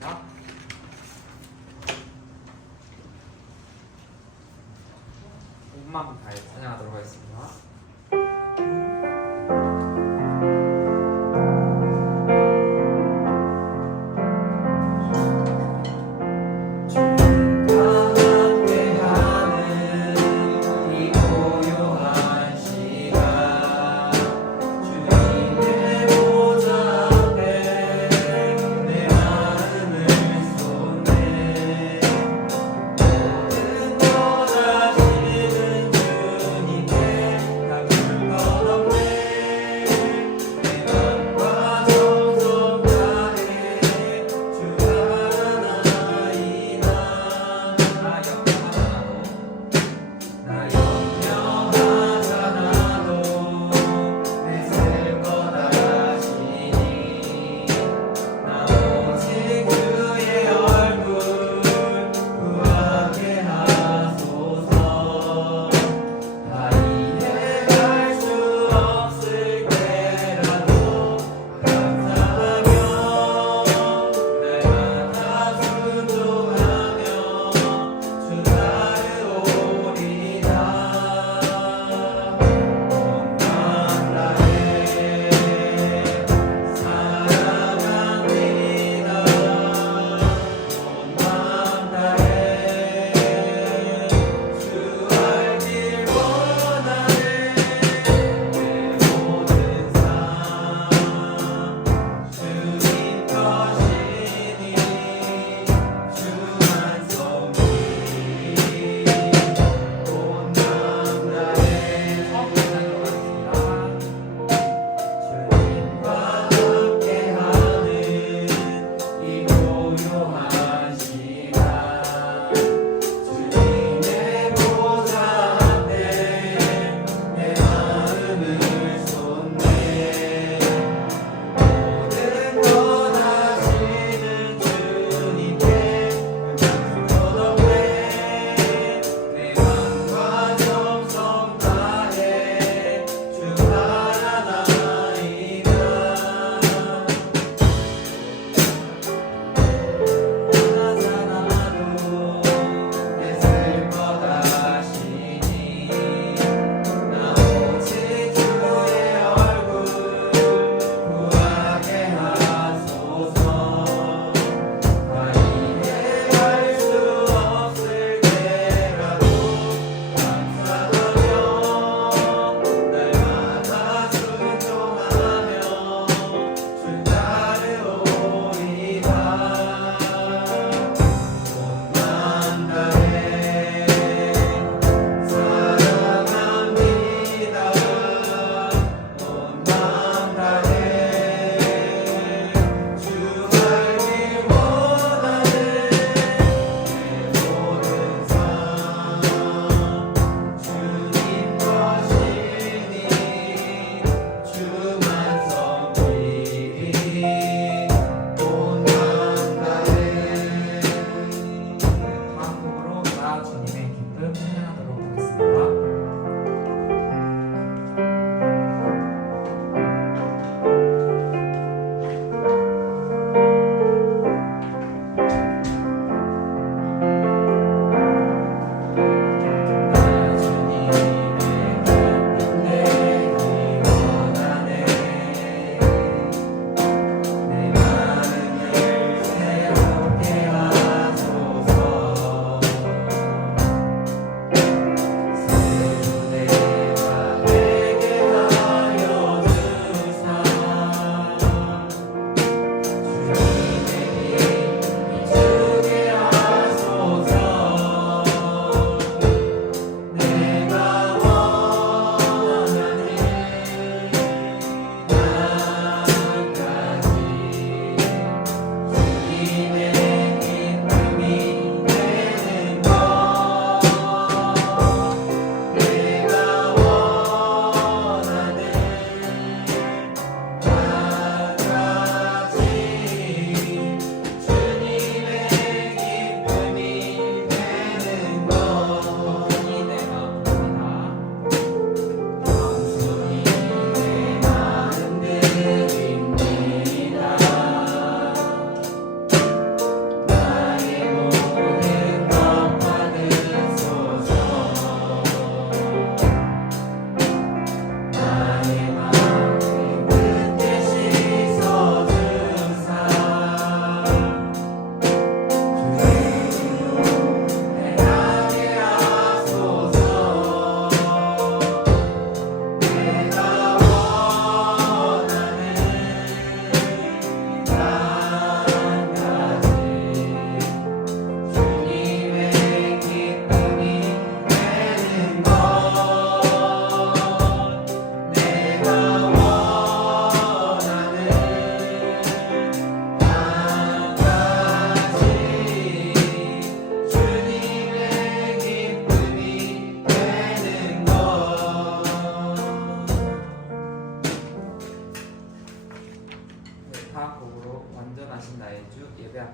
하겠습니다. 온마음 다해 찬양하도록 하겠습니다.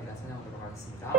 기도합니다. 찬양하도록 하겠습니다.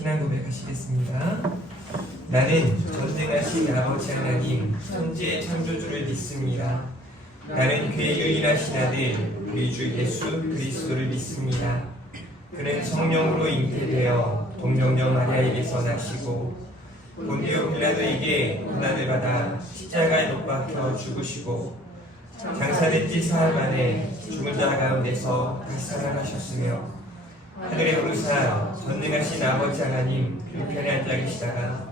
신앙 고백하시겠습니다. 나는 전능하신 아버지 하나님 천지의 창조주를 믿습니다. 나는 그의 유일하신 아들 우리 주 예수 그리스도를 믿습니다. 그는 성령으로 잉태되어 동정녀 마리아에게서 나시고 본디오 빌라도에게 고난을 받아 십자가에 못 박혀 죽으시고 장사된 지 사흘 만에 죽은 자 가운데서 다시 살아나셨으며 하늘에 오르사 전능하신 아버지 하나님 우편에 앉아 계시다가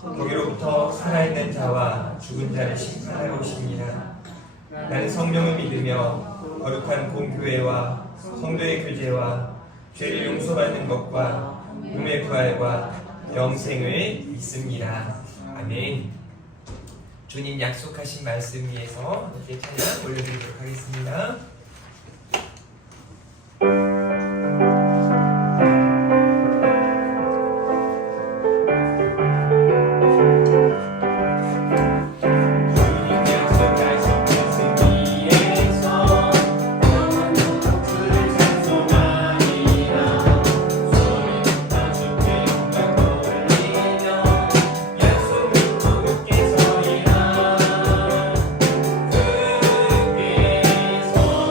거기로부터 살아있는 자와 죽은 자를 심판하러 오십니다. 나는 성령을 믿으며 거룩한 공교회와 성도의 교제와 죄를 용서받는 것과 몸의 부활과 영생을 믿습니다. 아멘. 주님 약속하신 말씀 위에서 이렇게 찬양 올려드리도록 하겠습니다. 서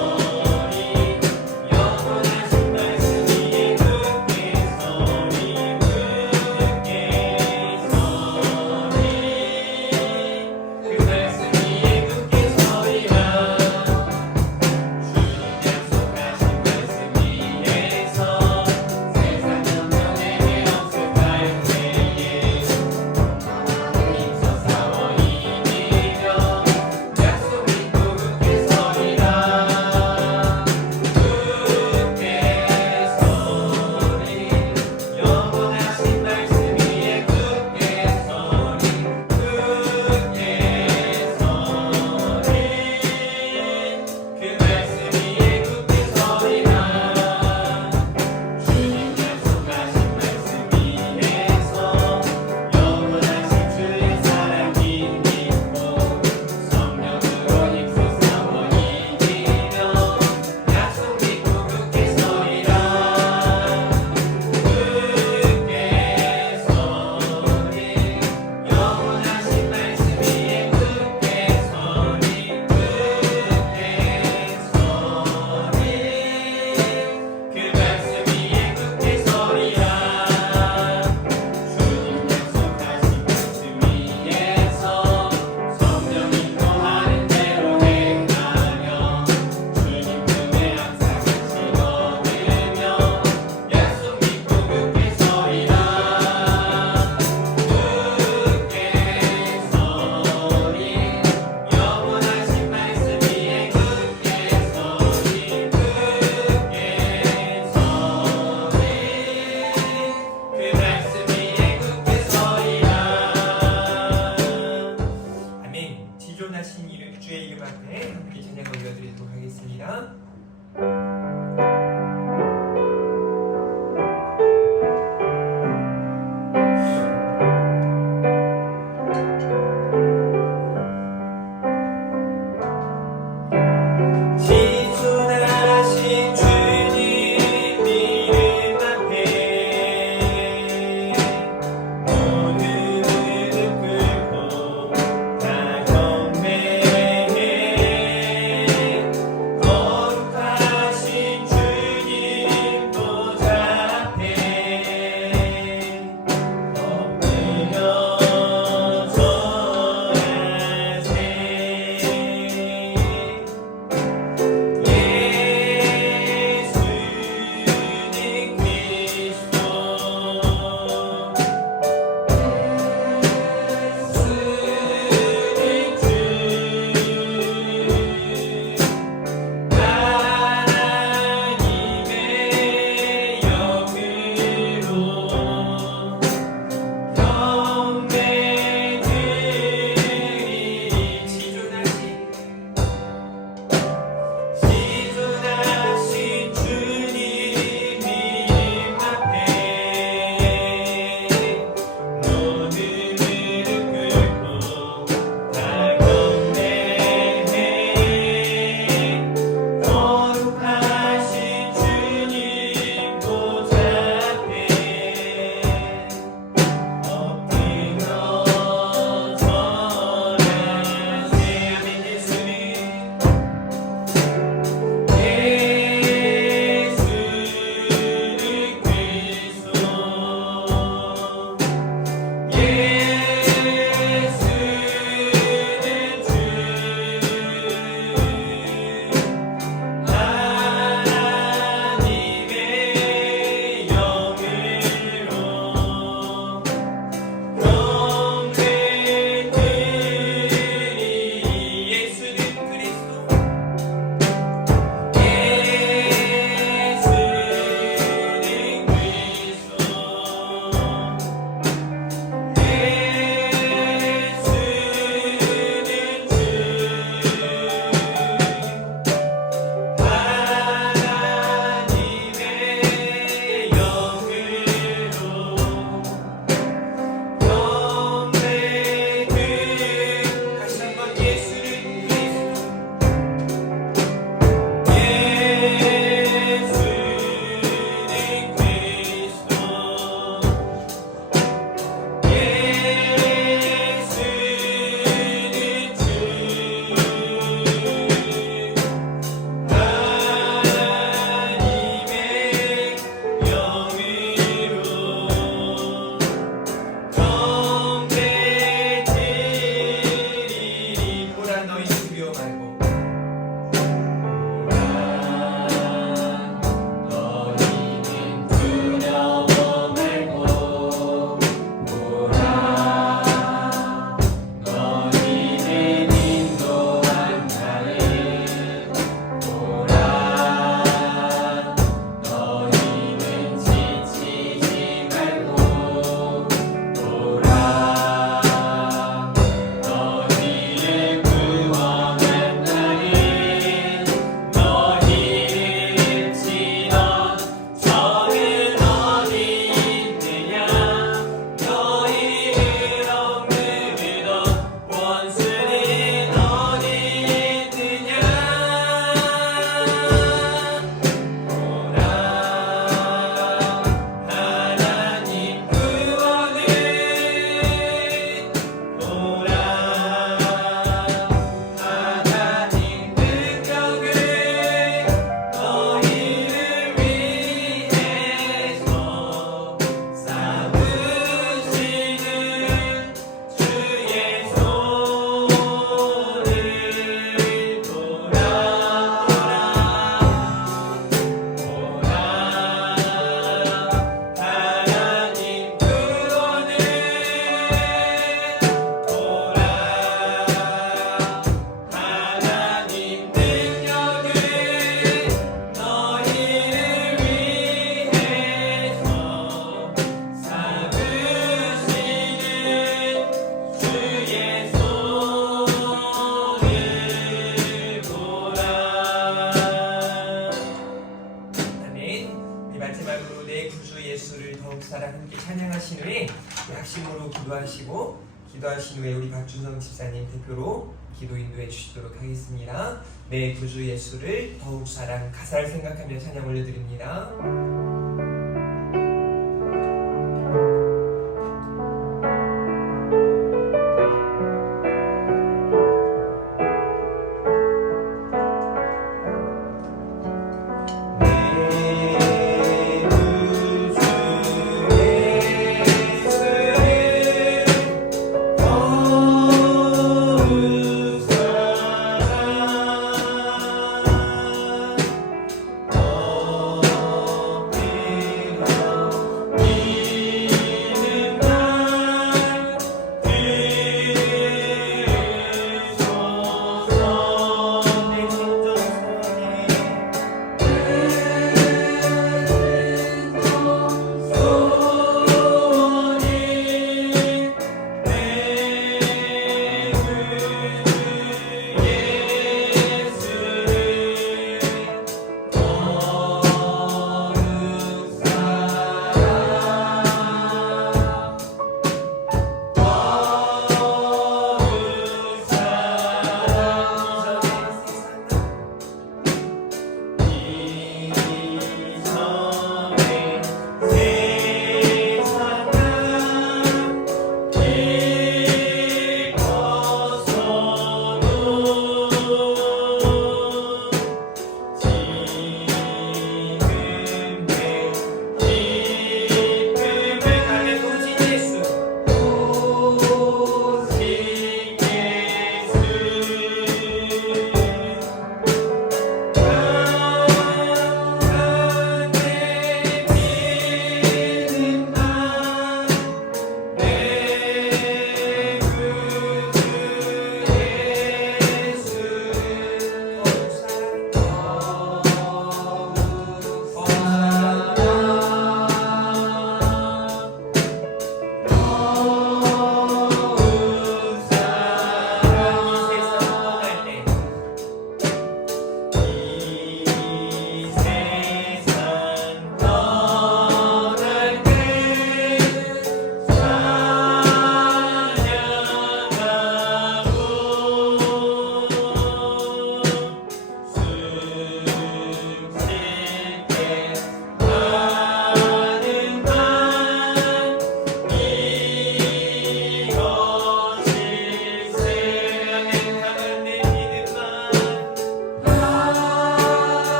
학심으로 기도하시고 기도하신 후에 우리 박준성 집사님 대표로 기도 인도해 주시도록 하겠습니다. 내 구주 예수를 더욱 사랑 가사를 생각하며 찬양 올려드립니다.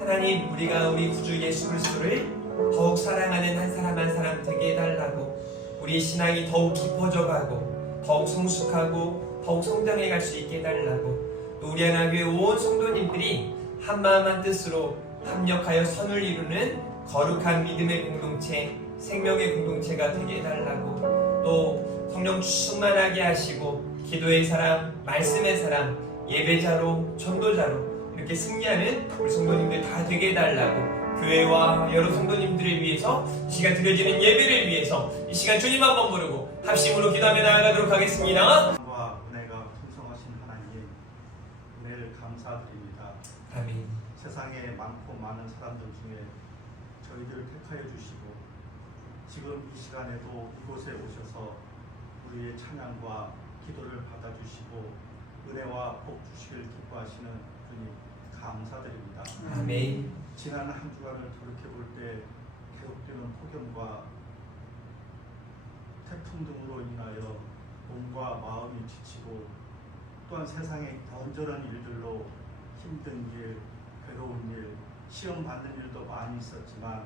하나님, 우리가 우리 구주 예수 그리스도를 더욱 사랑하는 한 사람 한 사람 되게 해달라고, 우리의 신앙이 더욱 깊어져가고 더욱 성숙하고 더욱 성장해 갈 수 있게 해달라고, 또 우리 하나교회 온 성도님들이 한마음 한뜻으로 합력하여 선을 이루는 거룩한 믿음의 공동체, 생명의 공동체가 되게 해달라고, 또 성령 충만하게 하시고 기도의 사람, 말씀의 사람, 예배자로, 전도자로 이렇게 승리하는 우리 성도님들 다 되게 해달라고, 교회와 여러 성도님들을 위해서 이 시간 드려지는 예배를 위해서 이 시간 주님 한번 부르고 합심으로 기도하며 나아가도록 하겠습니다. 은혜가 풍성하신 하나님, 은혜를 감사드립니다. 아멘. 세상에 많고 많은 사람들 중에 저희들 택하여 주시고 지금 이 시간에도 이곳에 오셔서 우리의 찬양과 기도를 받아주시고 은혜와 복 주시길 기뻐하시는 주님 감사드립니다. 아멘. 지난 한 주간을 돌이켜볼 때 계속되는 폭염과 태풍 등으로 인하여 몸과 마음이 지치고, 또한 세상의 건전한 일들로 힘든 일, 괴로운 일, 시험 받는 일도 많이 있었지만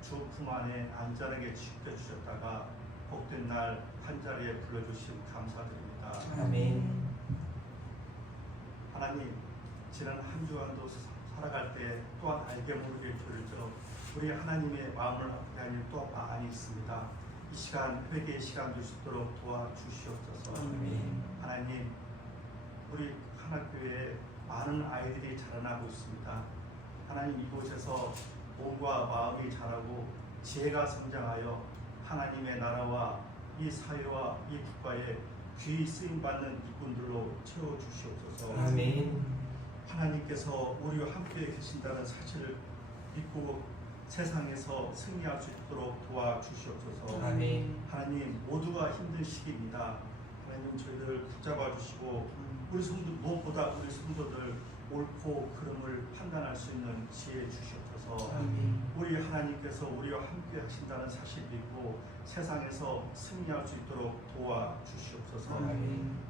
주 품 안에 안전하게 지켜주셨다가 복된 날 한 자리에 불러주심 감사드립니다. 아멘. 하나님, 지난 한 주간도 살아갈 때 또한 알게 모르게 저를 우리 하나님의 마음을 아프게 하는 또 많이 있습니다. 이 시간 회개의 시간 될 수 있도록 도와주시옵소서. 하나님, 우리 하나교회에 많은 아이들이 자라나고 있습니다. 하나님, 이곳에서 몸과 마음이 자라고 지혜가 성장하여 하나님의 나라와 이 사회와 이 국가에 귀히 쓰임받는 이꾼들로 채워주시옵소서. 아멘. 하나님께서 우리와 함께 계신다는 사실을 믿고 세상에서 승리할 수 있도록 도와주시옵소서. 아멘. 하나님, 모두가 힘든 시기입니다. 하나님, 저희들을 붙잡아 주시고 우리 성도, 무엇보다 우리 성도들 옳고 그름을 판단할 수 있는 지혜 주시옵소서. 우리 하나님께서 우리와 함께 하신다는 사실 믿고 세상에서 승리할 수 있도록 도와주시옵소서.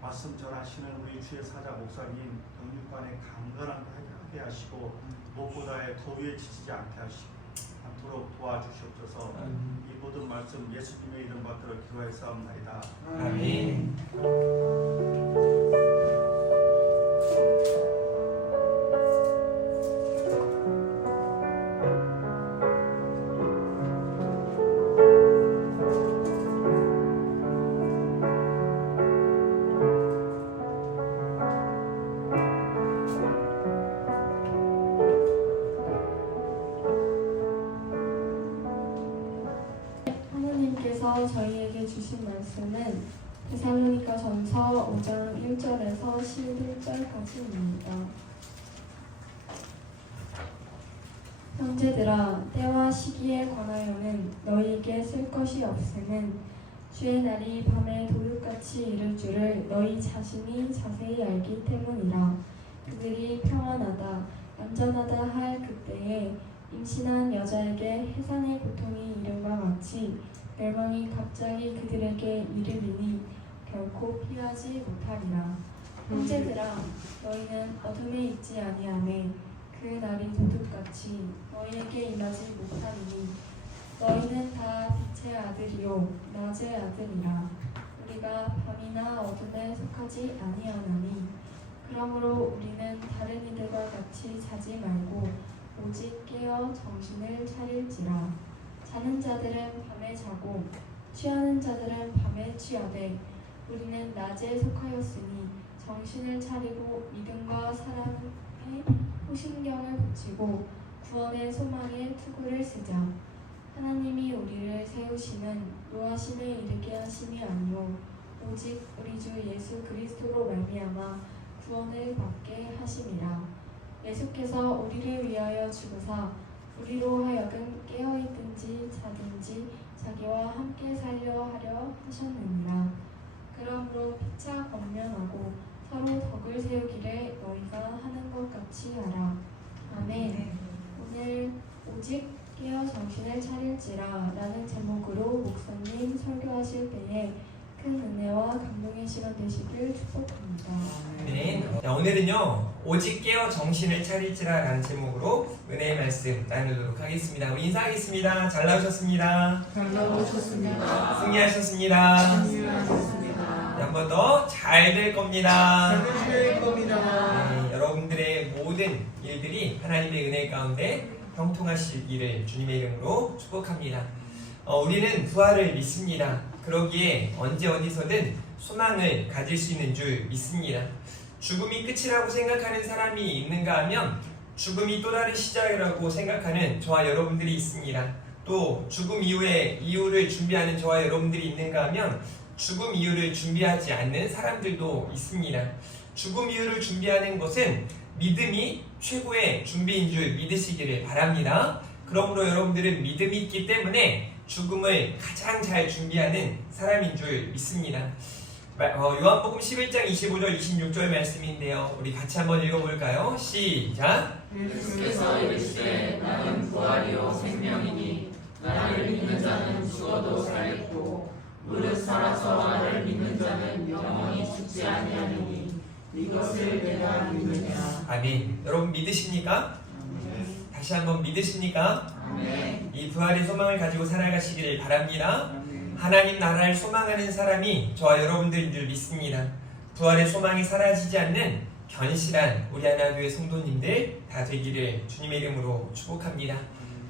말씀 전하시는 우리 주의 사자 목사님 영육간에 강건하게 하시고 무엇보다의 더위에 지치지 않도록 도와주시옵소서. 이 모든 말씀 예수님의 이름 받들어 기도하였사옵나이다. 아멘. 하나님께서 저희에게 주신 말씀은 데살로니가전서 5장 1절에서 11절까지입니다. 형제들아, 때와 시기에 관하여는 너희에게 쓸 것이 없음은 주의 날이 밤에 도둑같이 이를 줄을 너희 자신이 자세히 알기 때문이라. 그들이 평안하다, 안전하다 할 그때에 임신한 여자에게 해산의 고통이 이름과 같이 멸망이 갑자기 그들에게 이르리니 결코 피하지 못하리라. 형제들아, 너희는 어둠에 있지 아니하매 그 날이 도둑같이 너희에게 임하지 못하리니 너희는 다 빛의 아들이요 낮의 아들이라. 우리가 밤이나 어둠에 속하지 아니하나니 그러므로 우리는 다른 이들과 같이 자지 말고 오직 깨어 정신을 차릴지라. 자는 자들은 밤에 자고 취하는 자들은 밤에 취하되 우리는 낮에 속하였으니 정신을 차리고 믿음과 사랑에 호신경을 붙이고 구원의 소망에 투구를 쓰자. 하나님이 우리를 세우시는 노하심에 이르게 하심이 아니요 오직 우리 주 예수 그리스도로 말미암아 구원을 받게 하심이라. 예수께서 우리를 위하여 죽으사 우리로 하여금 깨어있든지 자든지 자기와 함께 살려 하려 하셨느니라. 그러므로 피차 권면하고 서로 덕을 세우기를 너희가 하는 것 같이 하라. 아멘. 오늘 오직 깨어 정신을 차릴지라 라는 제목으로 목사님 설교하실 때에 큰 은혜와 감동의 시간 되시길 축복합니다. 네. 자, 오늘은요 오직 깨어 정신을 차릴지라 라는 제목으로 은혜의 말씀 나누도록 하겠습니다. 우리 인사하겠습니다. 잘 나오셨습니다. 잘 나오셨습니다. 승리하셨습니다. 승리하셨습니다. 한 번 더 잘 될 겁니다. 잘 될 겁니다. 네, 여러분들의 모든 일들이 하나님의 은혜 가운데 형통하시기를 주님의 이름으로 축복합니다. 우리는 부활을 믿습니다. 그러기에 언제 어디서든 소망을 가질 수 있는 줄 믿습니다. 죽음이 끝이라고 생각하는 사람이 있는가 하면 죽음이 또 다른 시작이라고 생각하는 저와 여러분들이 있습니다. 또 죽음 이후를 준비하는 저와 여러분들이 있는가 하면 죽음 이후를 준비하지 않는 사람들도 있습니다. 죽음 이후를 준비하는 것은 믿음이 최고의 준비인 줄 믿으시기를 바랍니다. 그러므로 여러분들은 믿음이 있기 때문에 죽음을 가장 잘 준비하는 사람인 줄 믿습니다. 요한복음 11장 25절 26절 말씀인데요. 우리 같이 한번 읽어볼까요? 시작! 예수께서 이르시되 나는 부활이요 생명이니 나를 믿는 자는 죽어도 살겠고 무릇 살아서 나를 믿는 자는 영원히 죽지 아니하리니 이것을 내가 믿느냐. 아멘. 여러분 믿으십니까? 다시 한번 믿으십니까? 아멘. 이 부활의 소망을 가지고 살아가시기를 바랍니다. 하나님 나라를 소망하는 사람이 저와 여러분들인 줄 믿습니다. 부활의 소망이 사라지지 않는 견실한 우리 하나교회 성도님들 다 되기를 주님의 이름으로 축복합니다.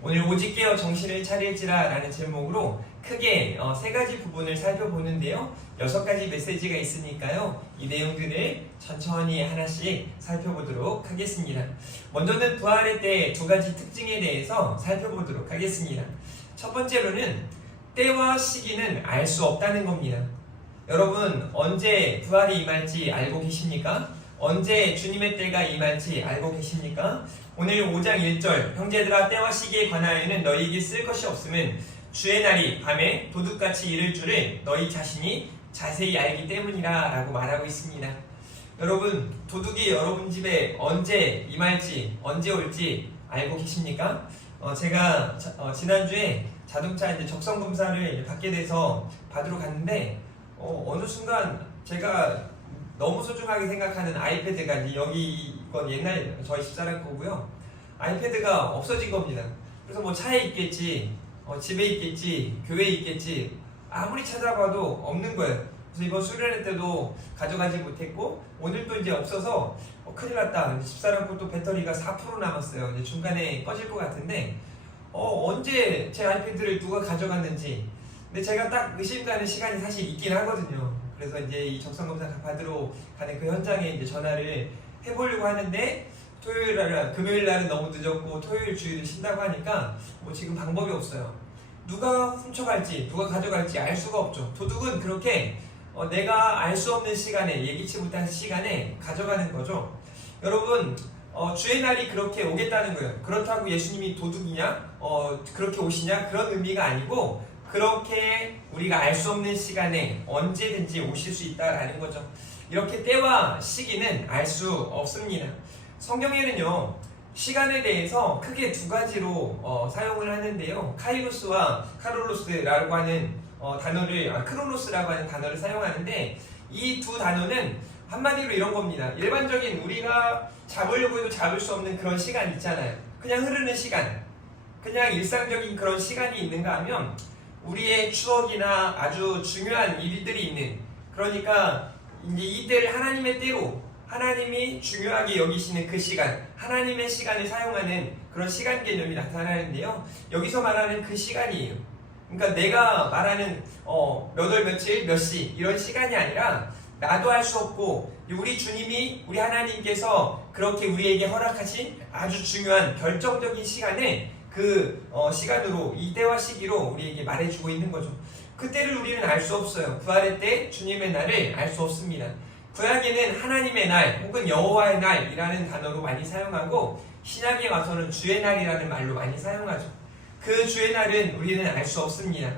오늘 오직 깨어 정신을 차릴지라 라는 제목으로 크게 세 가지 부분을 살펴보는데요. 6가지 메시지가 있으니까요. 이 내용들을 천천히 하나씩 살펴보도록 하겠습니다. 먼저는 부활의 때 2가지 특징에 대해서 살펴보도록 하겠습니다. 첫 번째로는 때와 시기는 알 수 없다는 겁니다. 여러분, 언제 부활이 임할지 알고 계십니까? 언제 주님의 때가 임할지 알고 계십니까? 오늘 5장 1절 형제들아 때와 시기에 관하여는 너희에게 쓸 것이 없음은 주의 날이 밤에 도둑같이 이를 줄을 너희 자신이 자세히 알기 때문이라 라고 말하고 있습니다. 여러분, 도둑이 여러분 집에 언제 임할지 언제 올지 알고 계십니까? 제가 지난주에 자동차 이제 적성 검사를 받게 돼서 받으러 갔는데 어느 순간 제가 너무 소중하게 생각하는 아이패드가 이제 여기 이건 옛날 저희 집사람 거고요. 아이패드가 없어진 겁니다. 그래서 뭐 차에 있겠지, 집에 있겠지, 교회에 있겠지 아무리 찾아봐도 없는 거예요. 그래서 이번 수련회 때도 가져가지 못했고 오늘도 이제 없어서 큰일 났다. 집사람 것도 배터리가 4% 남았어요. 이제 중간에 꺼질 것 같은데 언제 제 아이패드를 누가 가져갔는지. 근데 제가 딱 의심 가는 시간이 사실 있긴 하거든요. 그래서 이제 이 적성검사 받으러 가는 그 현장에 이제 전화를 해보려고 하는데 금요일 날은 너무 늦었고 토요일 주일을 쉰다고 하니까 뭐 지금 방법이 없어요. 누가 훔쳐갈지 누가 가져갈지 알 수가 없죠. 도둑은 그렇게 내가 알 수 없는 시간에 예기치 못한 시간에 가져가는 거죠. 여러분 주의 날이 그렇게 오겠다는 거예요. 그렇다고 예수님이 도둑이냐 그렇게 오시냐 그런 의미가 아니고 그렇게 우리가 알 수 없는 시간에 언제든지 오실 수 있다라는 거죠. 이렇게 때와 시기는 알 수 없습니다. 성경에는요 시간에 대해서 크게 2가지로 사용을 하는데요. 카이로스와 카롤로스라고 하는 크로노스라고 하는 단어를 사용하는데 이 2 단어는 한마디로 이런 겁니다. 일반적인 우리가 잡으려고 해도 잡을 수 없는 그런 시간 있잖아요. 그냥 흐르는 시간, 그냥 일상적인 그런 시간이 있는가 하면 우리의 추억이나 아주 중요한 일들이 있는, 그러니까 이제 이때를 하나님의 때로 하나님이 중요하게 여기시는 그 시간, 하나님의 시간을 사용하는 그런 시간 개념이 나타나는데요. 여기서 말하는 그 시간이에요. 그러니까 내가 말하는 몇 월 며칠 몇 시 이런 시간이 아니라 나도 알 수 없고 우리 주님이 우리 하나님께서 그렇게 우리에게 허락하신 아주 중요한 결정적인 시간에 그 시간으로 이 때와 시기로 우리에게 말해주고 있는 거죠. 그때를 우리는 알 수 없어요. 부활의 때 주님의 날을 알 수 없습니다. 구약에는 하나님의 날 혹은 여호와의 날이라는 단어로 많이 사용하고 신약에 와서는 주의 날이라는 말로 많이 사용하죠. 그 주의 날은 우리는 알 수 없습니다.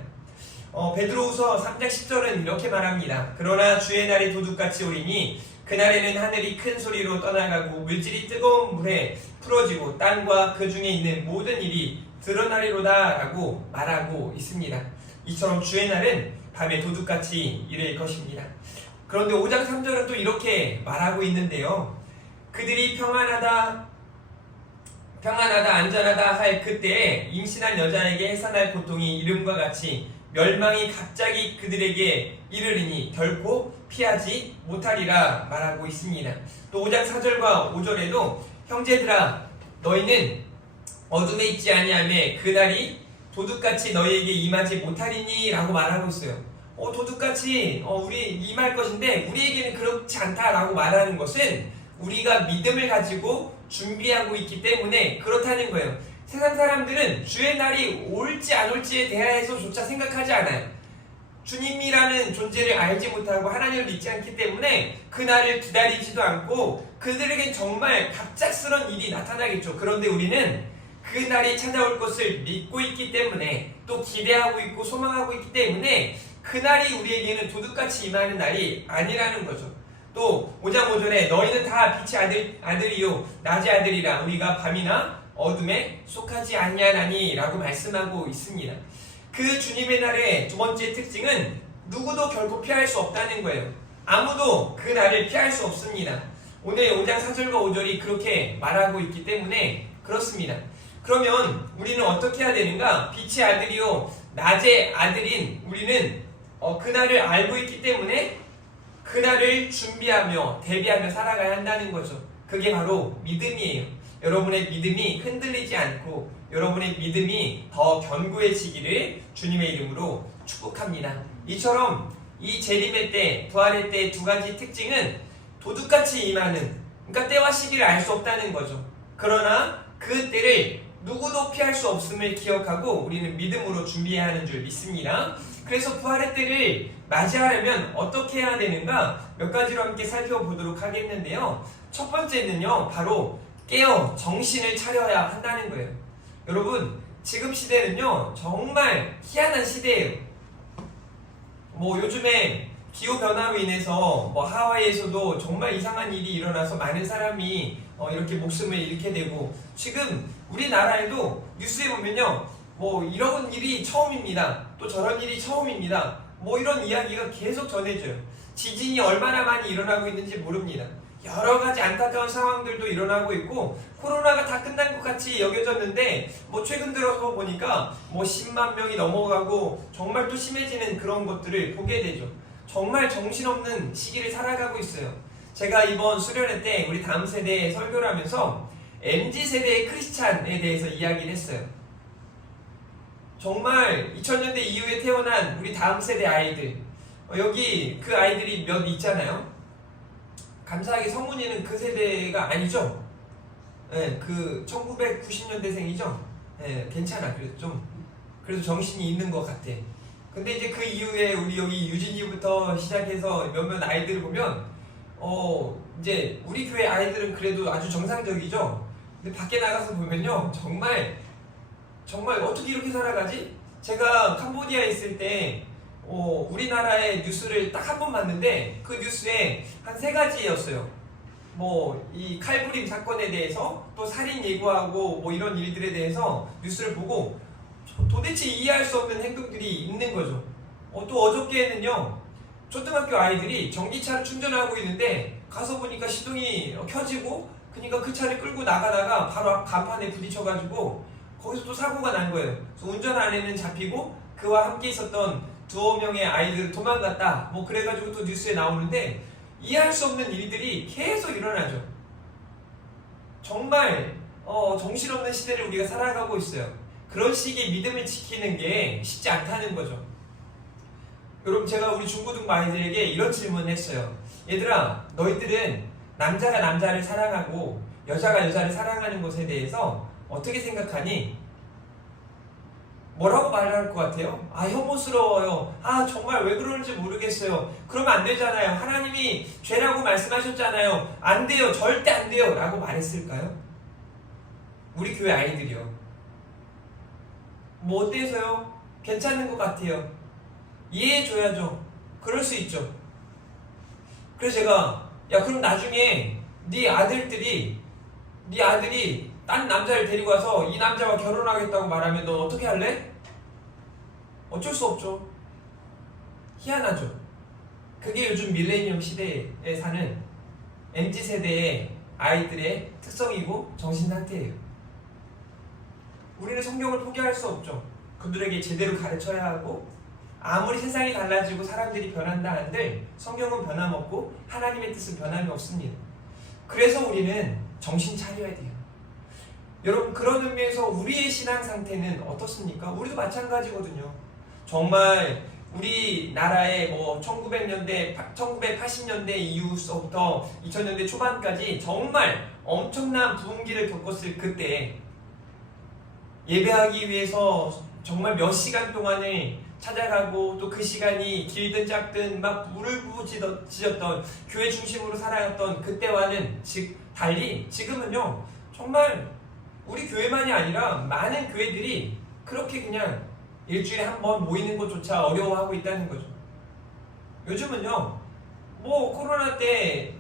베드로후서 3장 10절은 이렇게 말합니다. 그러나 주의 날이 도둑같이 오리니 그날에는 하늘이 큰 소리로 떠나가고 물질이 뜨거운 물에 풀어지고 땅과 그 중에 있는 모든 일이 드러나리로다 라고 말하고 있습니다. 이처럼 주의 날은 밤에 도둑같이 이를 것입니다. 그런데 5장 3절은 또 이렇게 말하고 있는데요. 그들이 평안하다 안전하다 할 그때에 임신한 여자에게 해산할 고통이 이름과 같이 멸망이 갑자기 그들에게 이르리니 결코 피하지 못하리라 말하고 있습니다. 또 5장 4절과 5절에도 형제들아 너희는 어둠에 있지 아니하며 그날이 도둑같이 너희에게 임하지 못하리니 라고 말하고 있어요. 도둑같이 우리 임할 것인데 우리에게는 그렇지 않다라고 말하는 것은 우리가 믿음을 가지고 준비하고 있기 때문에 그렇다는 거예요. 세상 사람들은 주의 날이 올지 안 올지에 대해서조차 생각하지 않아요. 주님이라는 존재를 알지 못하고 하나님을 믿지 않기 때문에 그 날을 기다리지도 않고 그들에겐 정말 갑작스런 일이 나타나겠죠. 그런데 우리는 그 날이 찾아올 것을 믿고 있기 때문에 또 기대하고 있고 소망하고 있기 때문에 그 날이 우리에게는 도둑같이 임하는 날이 아니라는 거죠. 또 5장 5절에 너희는 다 빛의 아들이요 낮의 아들이라 우리가 밤이나 어둠에 속하지 아니하나니 라고 말씀하고 있습니다. 그 주님의 날의 2번째 특징은 누구도 결코 피할 수 없다는 거예요. 아무도 그 날을 피할 수 없습니다. 오늘 5장 4절과 5절이 그렇게 말하고 있기 때문에 그렇습니다. 그러면 우리는 어떻게 해야 되는가? 빛의 아들이요 낮의 아들인 우리는 그날을 알고 있기 때문에 그날을 준비하며 대비하며 살아가야 한다는 거죠. 그게 바로 믿음이에요. 여러분의 믿음이 흔들리지 않고 여러분의 믿음이 더 견고해지기를 주님의 이름으로 축복합니다. 이처럼 이 재림의 때, 부활의 때 두 가지 특징은 도둑같이 임하는, 그러니까 때와 시기를 알 수 없다는 거죠. 그러나 그 때를 누구도 피할 수 없음을 기억하고 우리는 믿음으로 준비해야 하는 줄 믿습니다. 그래서 부활의 때를 맞이하려면 어떻게 해야 되는가 몇 가지로 함께 살펴보도록 하겠는데요. 첫 번째는요, 바로 깨어 정신을 차려야 한다는 거예요. 여러분, 지금 시대는요 정말 희한한 시대예요. 요즘에 기후변화로 인해서 하와이에서도 정말 이상한 일이 일어나서 많은 사람이 이렇게 목숨을 잃게 되고, 지금 우리나라에도 뉴스에 보면요 이런 일이 처음입니다, 또 저런 일이 처음입니다, 이런 이야기가 계속 전해져요. 지진이 얼마나 많이 일어나고 있는지 모릅니다. 여러 가지 안타까운 상황들도 일어나고 있고, 코로나가 다 끝난 것 같이 여겨졌는데 최근 들어서 보니까 10만 명이 넘어가고 정말 또 심해지는 그런 것들을 보게 되죠. 정말 정신없는 시기를 살아가고 있어요. 제가 이번 수련회 때 우리 다음 세대에 설교를 하면서 MZ세대의 크리스찬에 대해서 이야기를 했어요. 정말 2000년대 이후에 태어난 우리 다음 세대 아이들, 여기 그 아이들이 몇 있잖아요. 감사하게 성문이는 그 세대가 아니죠. 그 1990년대생이죠. 괜찮아. 그래도 정신이 있는 것 같아. 근데 이제 그 이후에 우리 여기 유진이부터 시작해서 몇몇 아이들을 보면 이제 우리 교회 아이들은 그래도 아주 정상적이죠. 근데 밖에 나가서 보면요 정말 어떻게 이렇게 살아가지? 제가 캄보디아에 있을 때 우리나라의 뉴스를 딱 한 번 봤는데 그 뉴스에 한 3가지였어요. 이 칼부림 사건에 대해서, 또 살인 예고하고 이런 일들에 대해서 뉴스를 보고 도대체 이해할 수 없는 행동들이 있는 거죠. 또 어저께는요 초등학교 아이들이 전기차를 충전하고 있는데 가서 보니까 시동이 켜지고, 그러니까 그 차를 끌고 나가다가 바로 앞 간판에 부딪혀가지고 거기서 또 사고가 난 거예요. 그래서 운전 안에는 잡히고 그와 함께 있었던 2명의 아이들 도망갔다, 그래가지고 또 뉴스에 나오는데 이해할 수 없는 일들이 계속 일어나죠. 정말 정신없는 시대를 우리가 살아가고 있어요. 그런 시기에 믿음을 지키는 게 쉽지 않다는 거죠. 여러분, 제가 우리 중고등부 아이들에게 이런 질문을 했어요. 얘들아, 너희들은 남자가 남자를 사랑하고 여자가 여자를 사랑하는 것에 대해서 어떻게 생각하니? 뭐라고 말할 것 같아요? 혐오스러워요. 정말 왜 그러는지 모르겠어요. 그러면 안 되잖아요. 하나님이 죄라고 말씀하셨잖아요. 안 돼요. 절대 안 돼요. 라고 말했을까요? 우리 교회 아이들이요. 어때서요? 괜찮은 것 같아요. 이해해줘야죠. 그럴 수 있죠. 그래서 제가 그럼 나중에 네 아들이 딴 남자를 데리고 와서 이 남자와 결혼하겠다고 말하면 넌 어떻게 할래? 어쩔 수 없죠. 희한하죠. 그게 요즘 밀레니엄 시대에 사는 MZ세대의 아이들의 특성이고 정신상태예요. 우리는 성경을 포기할 수 없죠. 그들에게 제대로 가르쳐야 하고, 아무리 세상이 달라지고 사람들이 변한다 한들 성경은 변함없고 하나님의 뜻은 변함이 없습니다. 그래서 우리는 정신 차려야 돼요. 여러분, 그런 의미에서 우리의 신앙 상태는 어떻습니까? 우리도 마찬가지거든요. 정말 우리나라의 1900년대, 1980년대 이후서부터 2000년대 초반까지 정말 엄청난 부흥기를 겪었을 그때 예배하기 위해서 정말 몇 시간 동안을 찾아가고, 또 그 시간이 길든 짧든 막 물을 부어지었던 교회 중심으로 살아갔던 그때와는 달리 지금은요 정말 우리 교회만이 아니라 많은 교회들이 그렇게 그냥 일주일에 한 번 모이는 것조차 어려워하고 있다는 거죠. 요즘은요 코로나 때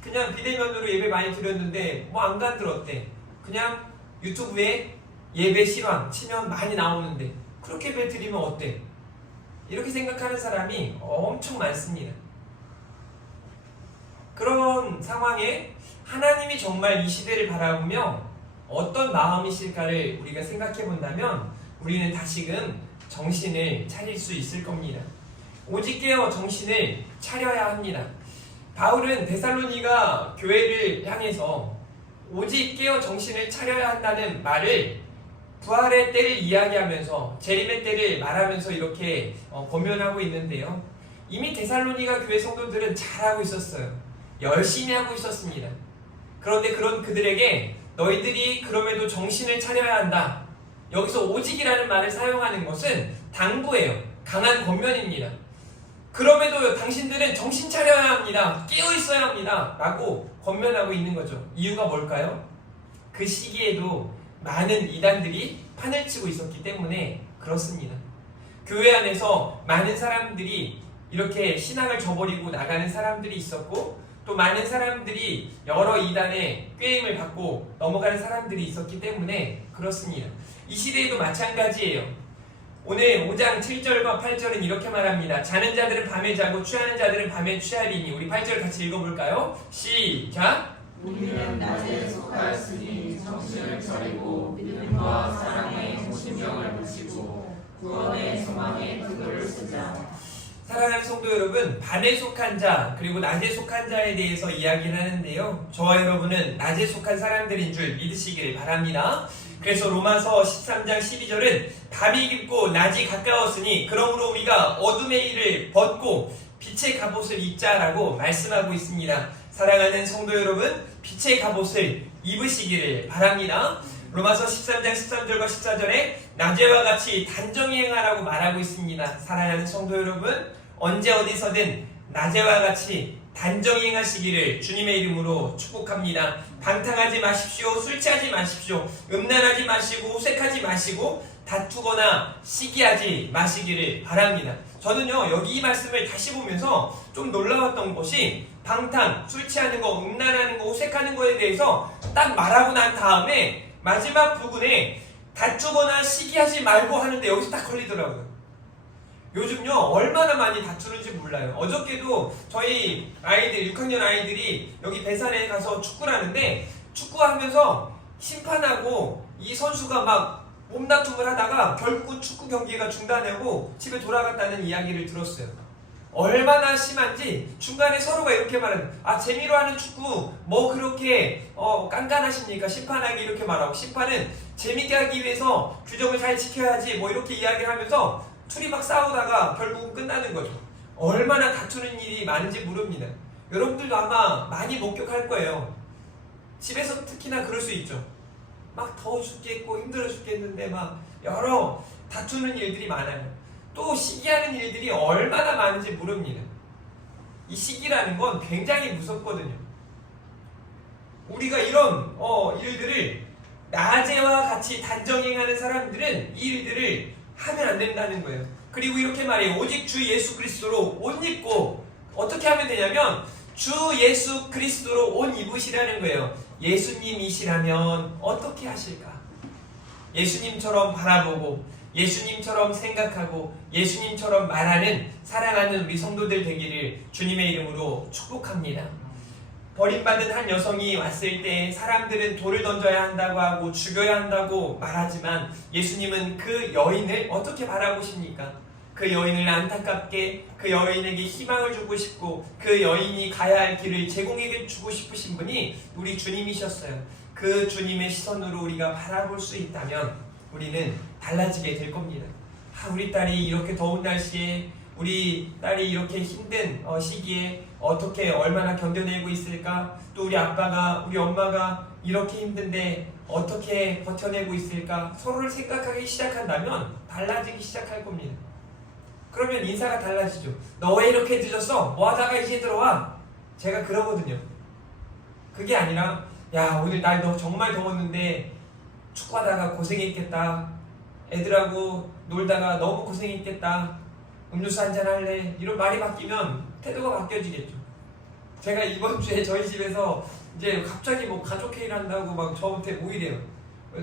그냥 비대면으로 예배 많이 드렸는데 안 간들 어때? 그냥 유튜브에 예배 실황 치면 많이 나오는데 그렇게 예배 드리면 어때? 이렇게 생각하는 사람이 엄청 많습니다. 그런 상황에 하나님이 정말 이 시대를 바라보며 어떤 마음이실까를 우리가 생각해 본다면 우리는 다시금 정신을 차릴 수 있을 겁니다. 오직 깨어 정신을 차려야 합니다. 바울은 데살로니가 교회를 향해서 오직 깨어 정신을 차려야 한다는 말을 부활의 때를 이야기하면서 재림의 때를 말하면서 이렇게 권면하고 있는데요. 이미 데살로니가 교회 성도들은 잘하고 있었어요. 열심히 하고 있었습니다. 그런데 그런 그들에게 너희들이 그럼에도 정신을 차려야 한다. 여기서 오직이라는 말을 사용하는 것은 당부예요. 강한 권면입니다. 그럼에도 당신들은 정신 차려야 합니다. 깨어 있어야 합니다. 라고 권면하고 있는 거죠. 이유가 뭘까요? 그 시기에도 많은 이단들이 판을 치고 있었기 때문에 그렇습니다. 교회 안에서 많은 사람들이 이렇게 신앙을 저버리고 나가는 사람들이 있었고, 또 많은 사람들이 여러 이단의 꾀임을 받고 넘어가는 사람들이 있었기 때문에 그렇습니다. 이 시대에도 마찬가지예요. 오늘 5장 7절과 8절은 이렇게 말합니다. 자는 자들은 밤에 자고 취하는 자들은 밤에 취하리니. 우리 8절 같이 읽어볼까요? 시작! 우리는 낮에 속하였으니 정신을 차리고 믿음과 사랑에 신경을 붙이고 구원의 소망에 기도를 쓰자. 사랑하는 성도 여러분, 밤에 속한 자 그리고 낮에 속한 자에 대해서 이야기를 하는데요. 저와 여러분은 낮에 속한 사람들인 줄 믿으시길 바랍니다. 그래서 로마서 13장 12절은 밤이 깊고 낮이 가까웠으니 그러므로 우리가 어둠의 일을 벗고 빛의 갑옷을 입자라고 말씀하고 있습니다. 사랑하는 성도 여러분, 빛의 갑옷을 입으시기를 바랍니다. 로마서 13장 13절과 14절에 낮에와 같이 단정히 행하라고 말하고 있습니다. 사랑하는 성도 여러분, 언제 어디서든 낮에와 같이 단정히 행하시기를 주님의 이름으로 축복합니다. 방탕하지 마십시오. 술 취하지 마십시오. 음란하지 마시고 호색하지 마시고 다투거나 시기하지 마시기를 바랍니다. 저는요, 여기 이 말씀을 다시 보면서 좀 놀라웠던 것이 방탕, 술 취하는 거, 음란하는 거, 호색하는 거에 대해서 딱 말하고 난 다음에 마지막 부분에 다투거나 시기하지 말고 하는데 여기서 딱 걸리더라고요. 요즘요, 얼마나 많이 다투는지 몰라요. 어저께도 저희 아이들, 6학년 아이들이 여기 배산에 가서 축구를 하는데, 축구하면서 심판하고 이 선수가 막 몸다툼을 하다가 결국은 축구 경기가 중단하고 집에 돌아갔다는 이야기를 들었어요. 얼마나 심한지 중간에 서로가 이렇게 말하는, 재미로 하는 축구 뭐 그렇게 깐깐하십니까? 심판하기 이렇게 말하고, 심판은 재밌게 하기 위해서 규정을 잘 지켜야지 뭐 이렇게 이야기를 하면서 둘이 막 싸우다가 결국은 끝나는 거죠. 얼마나 다투는 일이 많은지 모릅니다. 여러분들도 아마 많이 목격할 거예요. 집에서 특히나 그럴 수 있죠. 막 더워 죽겠고 힘들어 죽겠는데 막 여러 다투는 일들이 많아요. 또 시기하는 일들이 얼마나 많은지 모릅니다. 이 시기라는 건 굉장히 무섭거든요. 우리가 이런 일들을 낮에와 같이 단정행하는 사람들은 이 일들을 하면 안 된다는 거예요. 그리고 이렇게 말해요. 오직 주 예수 그리스도로 옷 입고, 어떻게 하면 되냐면 주 예수 그리스도로 옷 입으시라는 거예요. 예수님이시라면 어떻게 하실까? 예수님처럼 바라보고 예수님처럼 생각하고 예수님처럼 말하는 사랑하는 우리 성도들 되기를 주님의 이름으로 축복합니다. 버림받은 한 여성이 왔을 때 사람들은 돌을 던져야 한다고 하고 죽여야 한다고 말하지만 예수님은 그 여인을 어떻게 바라보십니까? 그 여인을 안타깝게, 그 여인에게 희망을 주고 싶고 그 여인이 가야 할 길을 제공해 주고 싶으신 분이 우리 주님이셨어요. 그 주님의 시선으로 우리가 바라볼 수 있다면 우리는 달라지게 될 겁니다. 우리 딸이 이렇게 더운 날씨에, 우리 딸이 이렇게 힘든 시기에 어떻게 얼마나 견뎌내고 있을까? 또 우리 아빠가, 우리 엄마가 이렇게 힘든데 어떻게 버텨내고 있을까? 서로를 생각하기 시작한다면 달라지기 시작할 겁니다. 그러면 인사가 달라지죠. 너 왜 이렇게 늦었어? 뭐 하다가 이제 들어와? 제가 그러거든요. 그게 아니라, 야, 오늘 날 너 정말 더웠는데 축구하다가 고생했겠다. 애들하고 놀다가 너무 고생했겠다. 음료수 한잔 할래? 이런 말이 바뀌면 태도가 바뀌어지겠죠. 제가 이번 주에 저희 집에서 이제 갑자기 뭐 가족 회의를 한다고 막 저한테 모이래요.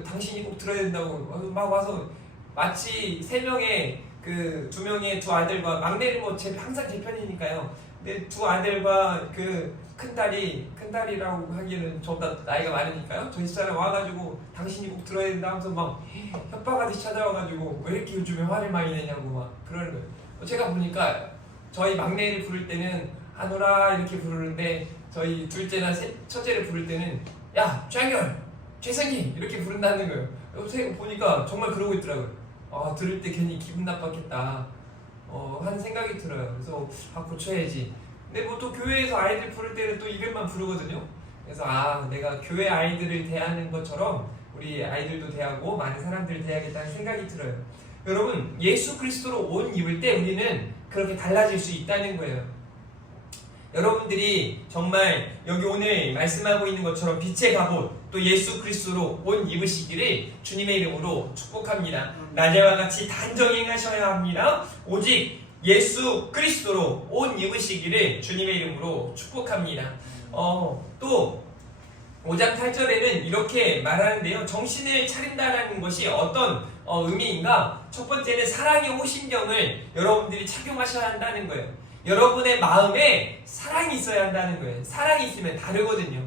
당신이 꼭 들어야 된다고 막 와서, 마치 3명의 그 2명의 두 아들과, 막내는 뭐 항상 제 편이니까요. 근데 두 아들과 그 큰딸이라고 하기에는 저보다 나이가 많으니까요. 저희 집사람 와가지고 당신이 꼭 들어야 된다 하면서 막 협박하듯이 찾아와가지고 왜 이렇게 요즘에 화를 많이 내냐고 막 그러는 거예요. 제가 보니까 저희 막내를 부를 때는 하노라 이렇게 부르는데 저희 둘째나 첫째를 부를 때는 야, 짱열 죄송님 이렇게 부른다는 거예요. 제가 보니까 정말 그러고 있더라고요. 아, 들을 때 괜히 기분 나빴겠다 하는 생각이 들어요. 그래서 고쳐야지. 근데 뭐 또 교회에서 아이들 부를 때는 또 이름만 부르거든요. 그래서 내가 교회 아이들을 대하는 것처럼 우리 아이들도 대하고 많은 사람들을 대하겠다는 생각이 들어요. 여러분, 예수 그리스도로 옷 입을 때 우리는 그렇게 달라질 수 있다는 거예요. 여러분들이 정말 여기 오늘 말씀하고 있는 것처럼 빛의 갑옷 또 예수 그리스도로 옷 입으시기를 주님의 이름으로 축복합니다. 낮에와 같이 단정히 행하셔야 합니다. 오직 예수 그리스도로 옷 입으시기를 주님의 이름으로 축복합니다. 또 5장 8절에는 이렇게 말하는데요. 정신을 차린다라는 것이 어떤 의미인가? 첫 번째는 사랑의 호심경을 여러분들이 착용하셔야 한다는 거예요. 여러분의 마음에 사랑이 있어야 한다는 거예요. 사랑이 있으면 다르거든요.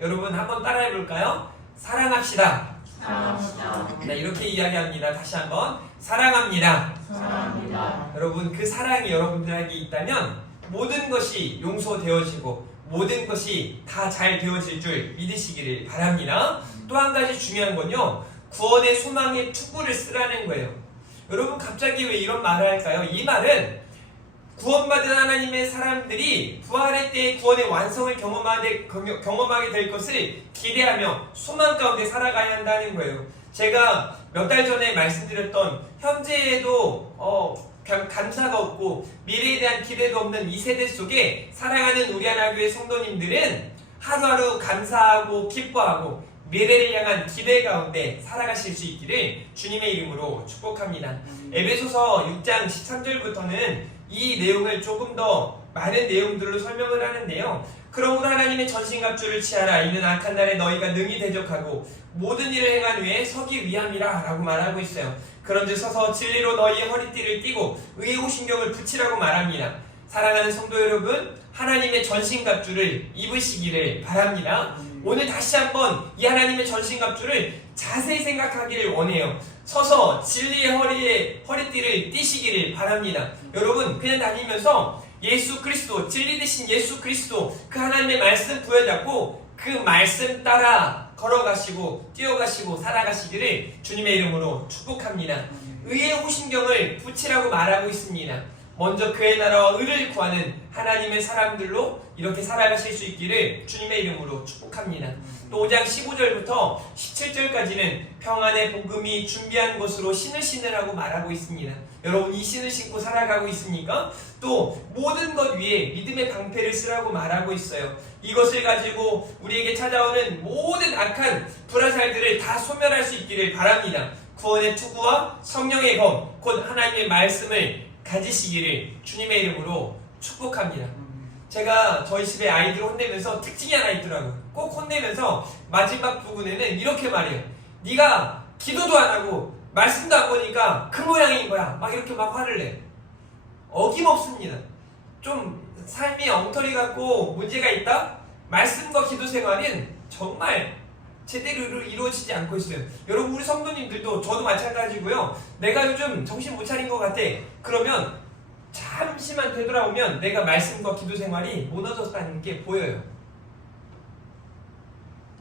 여러분 한번 따라해 볼까요? 사랑합시다. 사랑합시다. 네, 이렇게 이야기합니다. 다시 한번 사랑합니다. 사랑합니다. 여러분, 그 사랑이 여러분들에게 있다면 모든 것이 용서되어지고 모든 것이 다 잘 되어질 줄 믿으시기를 바랍니다. 또 한 가지 중요한 건요, 구원의 소망의 투구를 쓰라는 거예요. 여러분, 갑자기 왜 이런 말을 할까요? 이 말은 구원받은 하나님의 사람들이 부활의 때의 구원의 완성을 경험하게 될 것을 기대하며 소망 가운데 살아가야 한다는 거예요. 제가 몇 달 전에 말씀드렸던 현재에도 감사가 없고 미래에 대한 기대도 없는 이 세대 속에 사랑하는 우리 하나교회 성도님들은 하루하루 감사하고 기뻐하고 미래를 향한 기대 가운데 살아가실 수 있기를 주님의 이름으로 축복합니다. 에베소서 6장 13절부터는 이 내용을 조금 더 많은 내용들로 설명을 하는데요. 그러므로 하나님의 전신갑주를 취하라. 이는 악한 날에 너희가 능히 대적하고 모든 일을 행한 후에 서기 위함이라 라고 말하고 있어요. 그런즉 서서 진리로 너희의 허리띠를 띠고 의의 호심경을 붙이라고 말합니다. 사랑하는 성도 여러분, 하나님의 전신갑주를 입으시기를 바랍니다. 오늘 다시 한번 이 하나님의 전신갑주를 자세히 생각하기를 원해요. 서서 진리의 허리띠를 띠시기를 바랍니다. 여러분, 그냥 다니면서 예수 그리스도, 진리 되신 예수 그리스도, 그 하나님의 말씀 부여잡고 그 말씀 따라 걸어가시고 뛰어가시고 살아가시기를 주님의 이름으로 축복합니다. 의의 호심경을 붙이라고 말하고 있습니다. 먼저 그의 나라와 의를 구하는 하나님의 사람들로 이렇게 살아가실 수 있기를 주님의 이름으로 축복합니다. 또 5장 15절부터 17절까지는 평안의 복음이 준비한 것으로 신을 신으라고 말하고 있습니다. 여러분, 이 신을 신고 살아가고 있습니까? 또 모든 것 위에 믿음의 방패를 쓰라고 말하고 있어요. 이것을 가지고 우리에게 찾아오는 모든 악한 불화살들을 다 소멸할 수 있기를 바랍니다. 구원의 투구와 성령의 검, 곧 하나님의 말씀을 가지시기를 주님의 이름으로 축복합니다. 제가 저희 집에 아이들 혼내면서 특징이 하나 있더라고요. 꼭 혼내면서 마지막 부분에는 이렇게 말해요. 네가 기도도 안 하고 말씀도 안 보니까 그 모양인 거야. 막 이렇게 막 화를 내. 어김없습니다. 좀 삶이 엉터리 같고 문제가 있다? 말씀과 기도 생활은 정말 제대로 이루어지지 않고 있어요. 여러분, 우리 성도님들도 저도 마찬가지고요. 내가 요즘 정신 못 차린 것 같아. 그러면 잠시만 되돌아오면 내가 말씀과 기도 생활이 무너졌다는 게 보여요.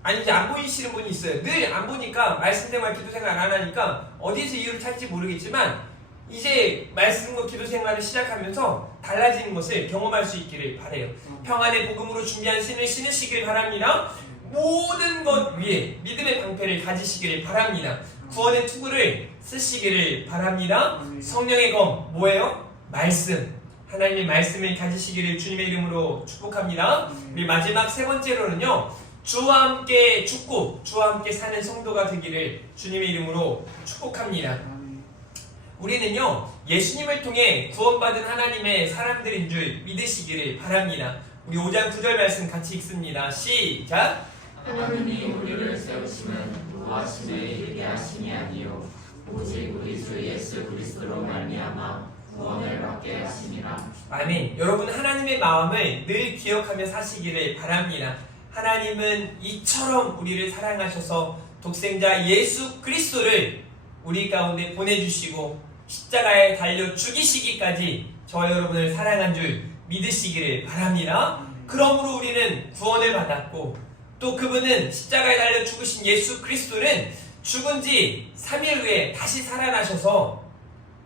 아니, 이제 안 보이시는 분이 있어요. 늘 안 보니까 말씀 생활, 기도 생활 안 하니까 어디에서 이유를 찾을지 모르겠지만 이제 말씀과 기도 생활을 시작하면서 달라지는 것을 경험할 수 있기를 바라요. 평안의 복음으로 준비한 신을 신으시길 바랍니다. 모든 것 위에 믿음의 방패를 가지시기를 바랍니다. 구원의 투구를 쓰시기를 바랍니다. 성령의 검, 뭐예요? 말씀. 하나님의 말씀을 가지시기를 주님의 이름으로 축복합니다. 우리 마지막 세 번째로는요, 주와 함께 죽고 주와 함께 사는 성도가 되기를 주님의 이름으로 축복합니다. 우리는요, 예수님을 통해 구원받은 하나님의 사람들인 줄 믿으시기를 바랍니다. 우리 5장 9절 말씀 같이 읽습니다. 시작! 하나님이 우리를 세우심은 누구와 신에 이르게 하심이 아니요 오직 우리 주 예수 그리스도로 말미암아 구원을 받게 하심이라. 아멘. 여러분, 하나님의 마음을 늘 기억하며 사시기를 바랍니다. 하나님은 이처럼 우리를 사랑하셔서 독생자 예수 그리스도를 우리 가운데 보내주시고 십자가에 달려 죽이시기까지 저와 여러분을 사랑한 줄 믿으시기를 바랍니다. 그러므로 우리는 구원을 받았고 또 그분은 십자가에 달려 죽으신 예수 그리스도는 죽은 지 3일 후에 다시 살아나셔서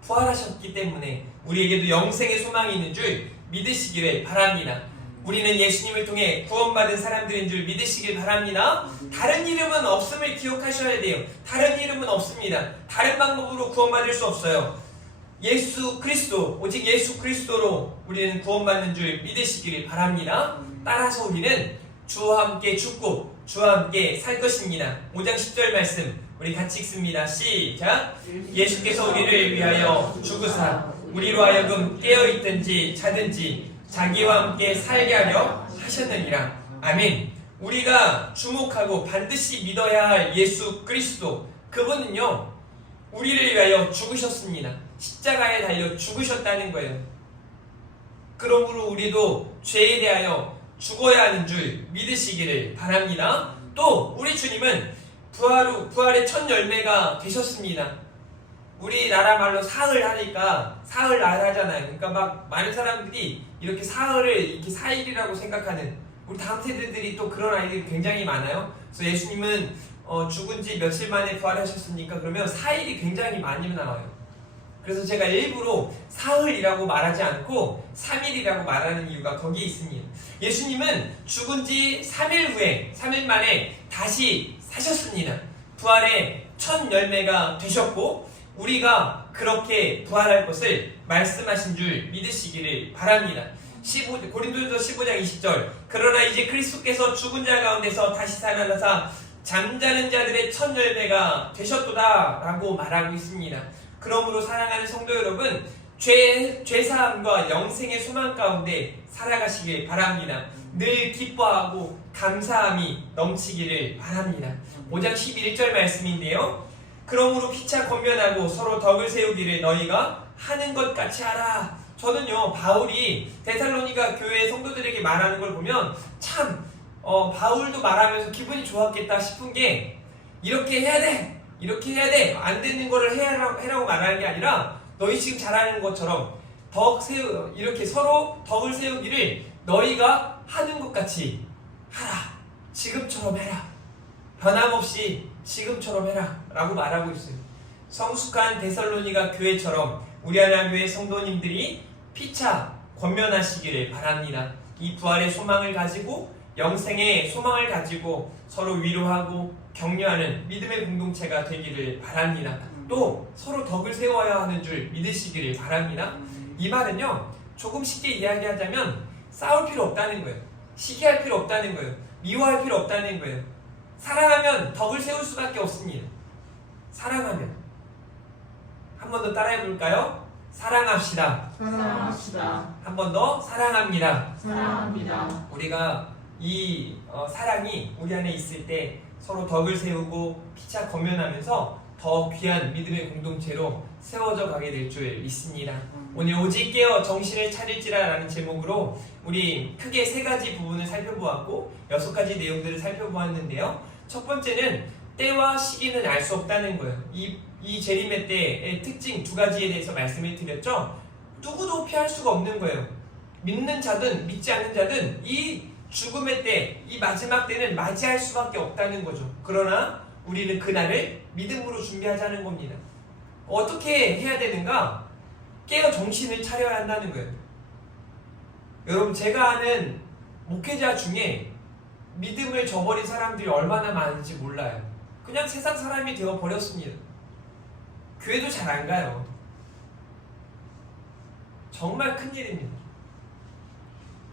부활하셨기 때문에 우리에게도 영생의 소망이 있는 줄 믿으시기를 바랍니다. 우리는 예수님을 통해 구원받은 사람들인 줄 믿으시길 바랍니다. 다른 이름은 없음을 기억하셔야 돼요. 다른 이름은 없습니다. 다른 방법으로 구원받을 수 없어요. 예수 그리스도, 오직 예수 그리스도로 우리는 구원받는 줄 믿으시기를 바랍니다. 따라서 우리는 주와 함께 죽고 주와 함께 살 것입니다. 5장 10절 말씀 우리 같이 읽습니다. 시작. 예수께서 우리를 위하여 죽으사 우리로 하여금 깨어있든지 자든지 자기와 함께 살게 하려 하셨느니라. 아멘. 우리가 주목하고 반드시 믿어야 할 예수 그리스도, 그분은요 우리를 위하여 죽으셨습니다. 십자가에 달려 죽으셨다는 거예요. 그러므로 우리도 죄에 대하여 죽어야 하는 줄 믿으시기를 바랍니다. 또 우리 주님은 부활의 첫 열매가 되셨습니다. 우리나라 말로 사흘 하니까 사흘날 하잖아요. 그러니까 막 많은 사람들이 이렇게 사흘을 이렇게 사일이라고 생각하는, 우리 다음 세대들이 또 그런 아이들이 굉장히 많아요. 그래서 예수님은 죽은 지 며칠 만에 부활하셨으니까 그러면 사일이 굉장히 많이 나와요. 그래서 제가 일부러 사흘이라고 말하지 않고 3일이라고 말하는 이유가 거기에 있습니다. 예수님은 죽은 지 3일 후에 3일 만에 다시 사셨습니다. 부활의 첫 열매가 되셨고 우리가 그렇게 부활할 것을 말씀하신 줄 믿으시기를 바랍니다. 고린도전서 15장 20절 그러나 이제 그리스도께서 죽은 자 가운데서 다시 살아나사 잠자는 자들의 첫 열매가 되셨도다 라고 말하고 있습니다. 그러므로 사랑하는 성도 여러분, 죄사함과 영생의 소망 가운데 살아가시길 바랍니다. 늘 기뻐하고 감사함이 넘치기를 바랍니다. 5장 11절 말씀인데요. 그러므로 피차 권면하고 서로 덕을 세우기를 너희가 하는 것 같이 하라. 저는요 바울이 데살로니가 교회 성도들에게 말하는 걸 보면 참 바울도 말하면서 기분이 좋았겠다 싶은 게, 이렇게 해야 돼, 이렇게 해야 돼, 안 되는 거를 해라고 말하는 게 아니라 너희 지금 잘하는 것처럼 이렇게 서로 덕을 세우기를 너희가 하는 것 같이 하라. 지금처럼 해라. 변함없이 지금처럼 해라 라고 말하고 있어요. 성숙한 데살로니가 교회처럼 우리 하나교회 성도님들이 피차 권면하시기를 바랍니다. 이 부활의 소망을 가지고 영생의 소망을 가지고 서로 위로하고 격려하는 믿음의 공동체가 되기를 바랍니다. 또 서로 덕을 세워야 하는 줄 믿으시기를 바랍니다. 이 말은요 조금 쉽게 이야기하자면 싸울 필요 없다는 거예요. 시기할 필요 없다는 거예요. 미워할 필요 없다는 거예요. 사랑하면 덕을 세울 수밖에 없습니다. 사랑하면. 한 번 더 따라해 볼까요? 사랑합시다. 사랑합시다. 한 번 더 사랑합니다. 사랑합니다. 우리가 이 사랑이 우리 안에 있을 때 서로 덕을 세우고 피차 권면하면서 더 귀한 믿음의 공동체로 세워져 가게 될 줄 믿습니다. 오늘 오직 깨어 정신을 차릴지라 라는 제목으로 우리 크게 3가지 부분을 살펴보았고 6가지 내용들을 살펴보았는데요. 첫 번째는 때와 시기는 알 수 없다는 거예요. 이 재림의 때의 특징 2가지에 대해서 말씀을 드렸죠. 누구도 피할 수가 없는 거예요. 믿는 자든 믿지 않는 자든 이 죽음의 때, 이 마지막 때는 맞이할 수밖에 없다는 거죠. 그러나 우리는 그날을 믿음으로 준비하자는 겁니다. 어떻게 해야 되는가? 깨어 정신을 차려야 한다는 거예요. 여러분, 제가 아는 목회자 중에 믿음을 저버린 사람들이 얼마나 많은지 몰라요. 그냥 세상 사람이 되어버렸습니다. 교회도 잘 안 가요. 정말 큰일입니다.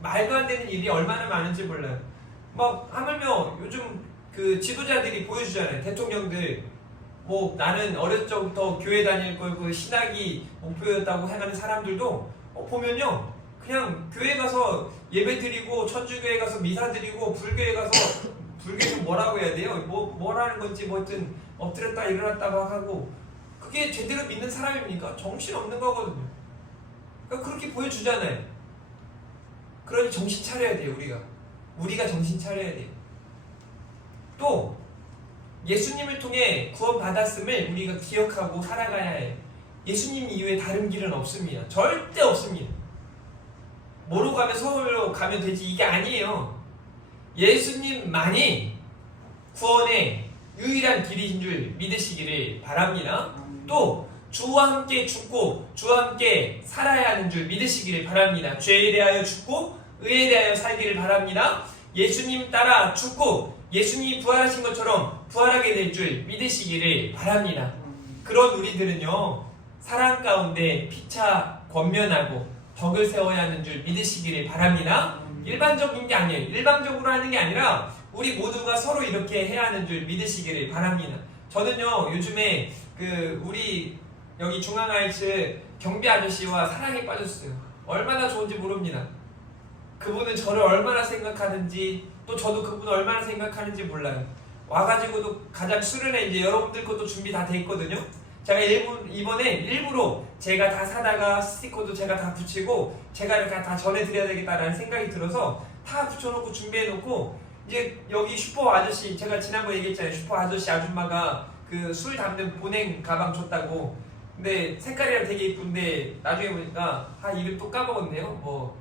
말도 안 되는 일이 얼마나 많은지 몰라요. 막 하물며 요즘 그 지도자들이 보여주잖아요. 대통령들 뭐 나는 어렸을 적부터 교회 다닐 거고 신학이 목표였다고 해가는 사람들도 보면요 그냥 교회 가서 예배 드리고 천주교회 가서 미사 드리고 불교에 가서 불교는 뭐라고 해야 돼요? 뭐라는 건지 뭐든 엎드렸다 일어났다고 하고 그게 제대로 믿는 사람입니까? 정신없는 거거든요. 그러니까 그렇게 보여주잖아요. 그러니 정신 차려야 돼요. 우리가 정신 차려야 돼요. 또 예수님을 통해 구원받았음을 우리가 기억하고 살아가야 해요. 예수님 이외에 다른 길은 없습니다. 절대 없습니다. 뭐로 가면 서울로 가면 되지 이게 아니에요. 예수님만이 구원의 유일한 길인 줄 믿으시기를 바랍니다. 또 주와 함께 죽고 주와 함께 살아야 하는 줄 믿으시기를 바랍니다. 죄에 대하여 죽고 의에 대하여 살기를 바랍니다. 예수님 따라 죽고 예수님이 부활하신 것처럼 부활하게 될 줄 믿으시기를 바랍니다. 그런 우리들은요, 사랑 가운데 피차 권면하고 덕을 세워야 하는 줄 믿으시기를 바랍니다. 일반적인 게 아니에요. 일방적으로 하는 게 아니라 우리 모두가 서로 이렇게 해야 하는 줄 믿으시기를 바랍니다. 저는요, 요즘에 우리 여기 중앙아이츠 경비 아저씨와 사랑에 빠졌어요. 얼마나 좋은지 모릅니다. 그분은 저를 얼마나 생각하는지, 또 저도 그분을 얼마나 생각하는지 몰라요. 와가지고도 가장 수련회 이제 여러분들 것도 준비 다 돼 있거든요. 제가 이번에 일부러 제가 다 사다가 스티커도 제가 다 붙이고 제가 이렇게 다 전해드려야 되겠다라는 생각이 들어서 다 붙여놓고 준비해놓고, 이제 여기 슈퍼 아저씨, 제가 지난번에 얘기했잖아요. 슈퍼 아저씨 아줌마가 그 술 담는 보냉 가방 줬다고. 근데 색깔이랑 되게 이쁜데 나중에 보니까 이름 또 까먹었네요. 뭐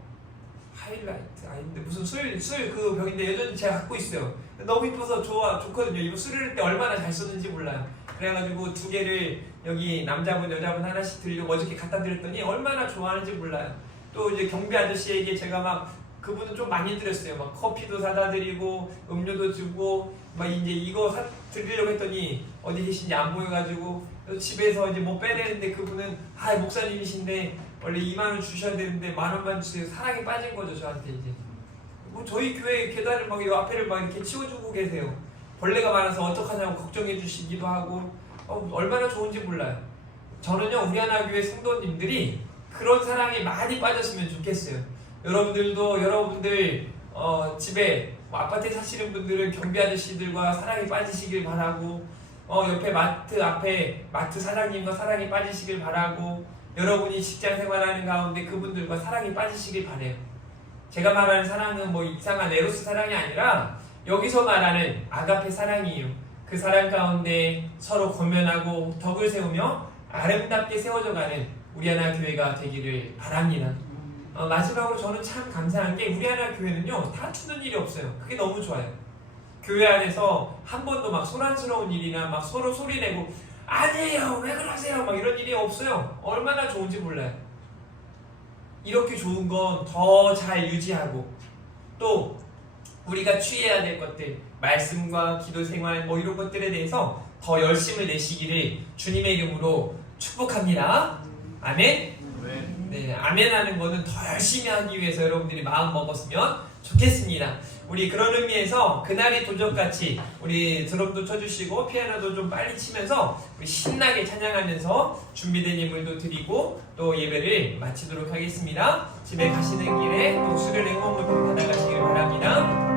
하이라이트 아닌데 무슨 술 그 병인데 여전히 제가 갖고 있어요. 너무 이뻐서 좋거든요. 이거 술을 때 얼마나 잘 썼는지 몰라요. 그래가지고 2개를 여기 남자분 여자분 하나씩 드리려고 어저께 갖다 드렸더니 얼마나 좋아하는지 몰라요. 또 이제 경비 아저씨에게 제가 막, 그분은 좀 많이 드렸어요. 막 커피도 사다 드리고 음료도 주고 막 이제 이거 드리려고 했더니 어디 계신지 안 보여가지고 집에서 이제 뭐 빼내는데, 그분은 목사님이신데 원래 2만 원 주셔야 되는데 10,000원만 주세요. 사랑에 빠진 거죠, 저한테. 이제 뭐 저희 교회 계단을 막 이 앞에를 막 이렇게 치워주고 계세요. 벌레가 많아서 어떡하냐고 걱정해 주시기도 하고, 얼마나 좋은지 몰라요. 저는요, 우리 하나 교회 성도님들이 그런 사랑에 많이 빠졌으면 좋겠어요. 여러분들도 여러분들 집에 아파트에 사시는 분들은 경비 아저씨들과 사랑에 빠지시길 바라고, 옆에 마트 사장님과 사랑에 빠지시길 바라고, 여러분이 직장 생활하는 가운데 그분들과 사랑에 빠지시길 바래요. 제가 말하는 사랑은 뭐 이상한 에로스 사랑이 아니라 여기서 말하는 아가페 사랑이에요. 그 사랑 가운데 서로 권면하고 덕을 세우며 아름답게 세워져가는 우리 하나 교회가 되기를 바랍니다. 마지막으로 저는 참 감사한 게, 우리 하나 교회는요, 다투는 일이 없어요. 그게 너무 좋아요. 교회 안에서 한 번도 막 소란스러운 일이나 막 서로 소리내고 아니에요 왜 그러세요 막 이런 일이 없어요. 얼마나 좋은지 몰라요. 이렇게 좋은 건 더 잘 유지하고, 또 우리가 취해야 될 것들, 말씀과 기도 생활 뭐 이런 것들에 대해서 더 열심을 내시기를 주님의 이름으로 축복합니다. 아멘. 네, 아멘 하는 거는 더 열심히 하기 위해서 여러분들이 마음 먹었으면 좋겠습니다. 우리 그런 의미에서 그날이 도적같이 우리 드럼도 쳐주시고 피아노도 좀 빨리 치면서 우리 신나게 찬양하면서 준비된 예물도 드리고 또 예배를 마치도록 하겠습니다. 집에 가시는 길에 또 수련의 응원물품 받아가시길 바랍니다.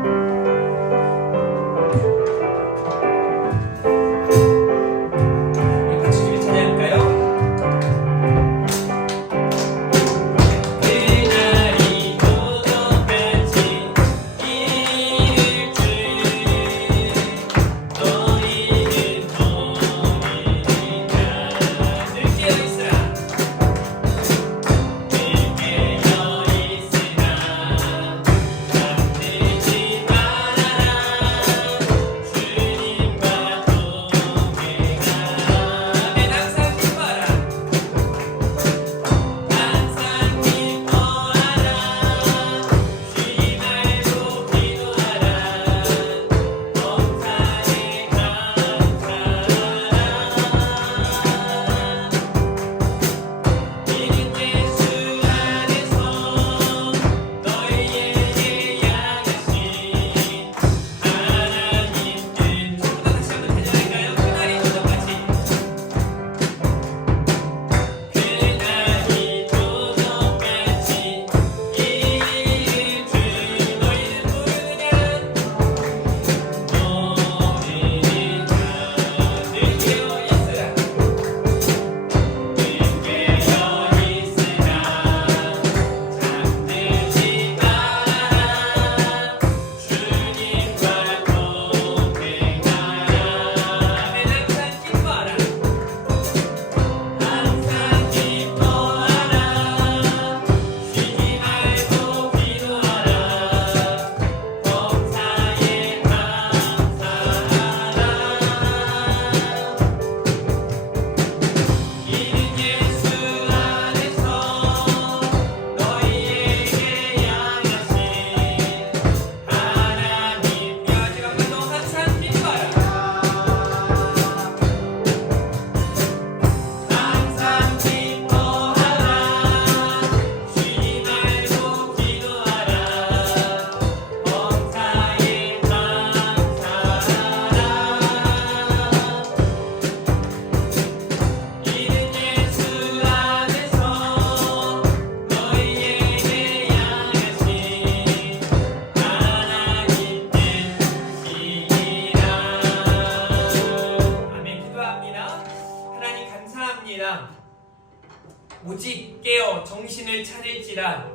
오직 깨어 정신을 차릴지라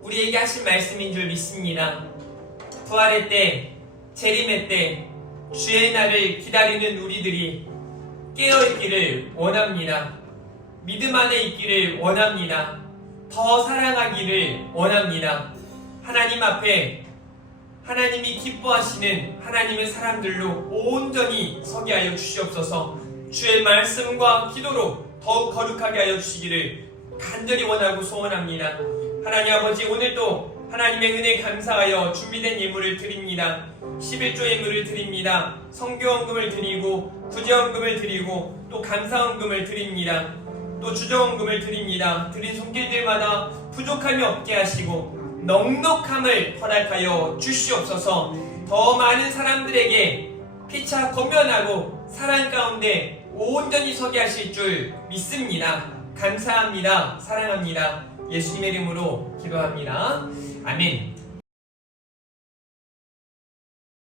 우리에게 하신 말씀인 줄 믿습니다. 부활의 때, 재림의 때, 주의 날을 기다리는 우리들이 깨어있기를 원합니다. 믿음 안에 있기를 원합니다. 더 사랑하기를 원합니다. 하나님 앞에 하나님이 기뻐하시는 하나님의 사람들로 온전히 서게 하여 주시옵소서. 주의 말씀과 기도로 더욱 거룩하게 하여 주시기를 간절히 원하고 소원합니다. 하나님 아버지, 오늘도 하나님의 은혜 감사하여 준비된 예물을 드립니다. 11조 예물을 드립니다. 성교헌금을 드리고 구제헌금을 드리고 또 감사헌금을 드립니다. 또 주정헌금을 드립니다. 드린 손길들마다 부족함이 없게 하시고 넉넉함을 허락하여 주시옵소서. 더 많은 사람들에게 피차 권면하고 사랑 가운데 온전히 서게 하실 줄 믿습니다. 감사합니다. 사랑합니다. 예수님의 이름으로 기도합니다. 아멘.